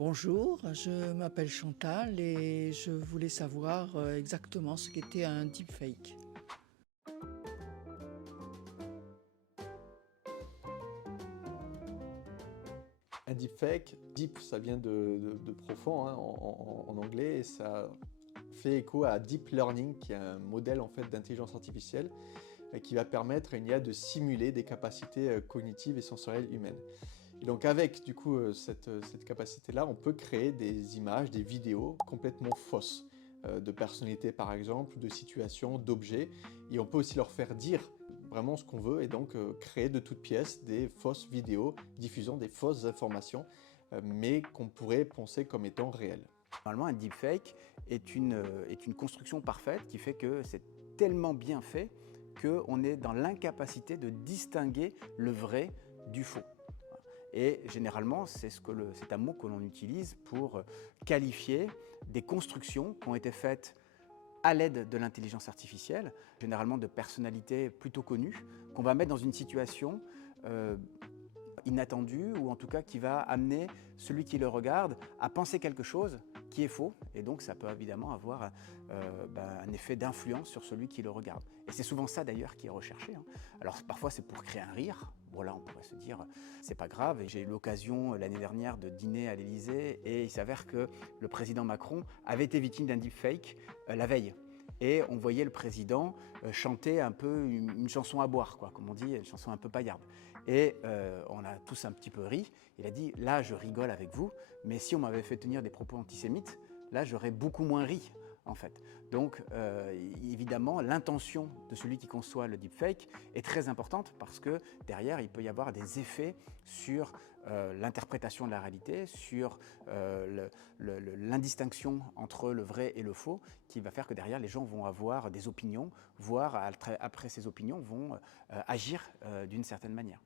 Bonjour, je m'appelle Chantal et je voulais savoir exactement ce qu'était un deepfake. Un deepfake, deep ça vient de profond hein, en anglais et ça fait écho à deep learning qui est un modèle en fait d'intelligence artificielle qui va permettre à une IA de simuler des capacités cognitives et sensorielles humaines. Et donc avec du coup cette capacité-là, on peut créer des images, des vidéos complètement fausses de personnalités par exemple, de situations, d'objets, et on peut aussi leur faire dire vraiment ce qu'on veut et donc créer de toutes pièces des fausses vidéos diffusant des fausses informations, mais qu'on pourrait penser comme étant réelles. Normalement, un deepfake est une construction parfaite qui fait que c'est tellement bien fait qu'on est dans l'incapacité de distinguer le vrai du faux. Et généralement, c'est un mot que l'on utilise pour qualifier des constructions qui ont été faites à l'aide de l'intelligence artificielle, généralement de personnalités plutôt connues, qu'on va mettre dans une situation inattendu ou en tout cas qui va amener celui qui le regarde à penser quelque chose qui est faux et donc ça peut évidemment avoir un effet d'influence sur celui qui le regarde. Et c'est souvent ça d'ailleurs qui est recherché, hein. Alors parfois c'est pour créer un rire, voilà on pourrait se dire c'est pas grave. J'ai eu l'occasion l'année dernière de dîner à l'Élysée et il s'avère que le président Macron avait été victime d'un deepfake la veille. Et on voyait le président chanter un peu une chanson à boire, quoi, comme on dit, une chanson un peu paillarde. Et on a tous un petit peu ri. Il a dit, là je rigole avec vous, mais si on m'avait fait tenir des propos antisémites, là j'aurais beaucoup moins ri, en fait. Donc évidemment, l'intention de celui qui conçoit le deepfake est très importante parce que derrière, il peut y avoir des effets sur l'interprétation de la réalité, sur l'indistinction entre le vrai et le faux, qui va faire que derrière, les gens vont avoir des opinions, voire après ces opinions vont agir d'une certaine manière.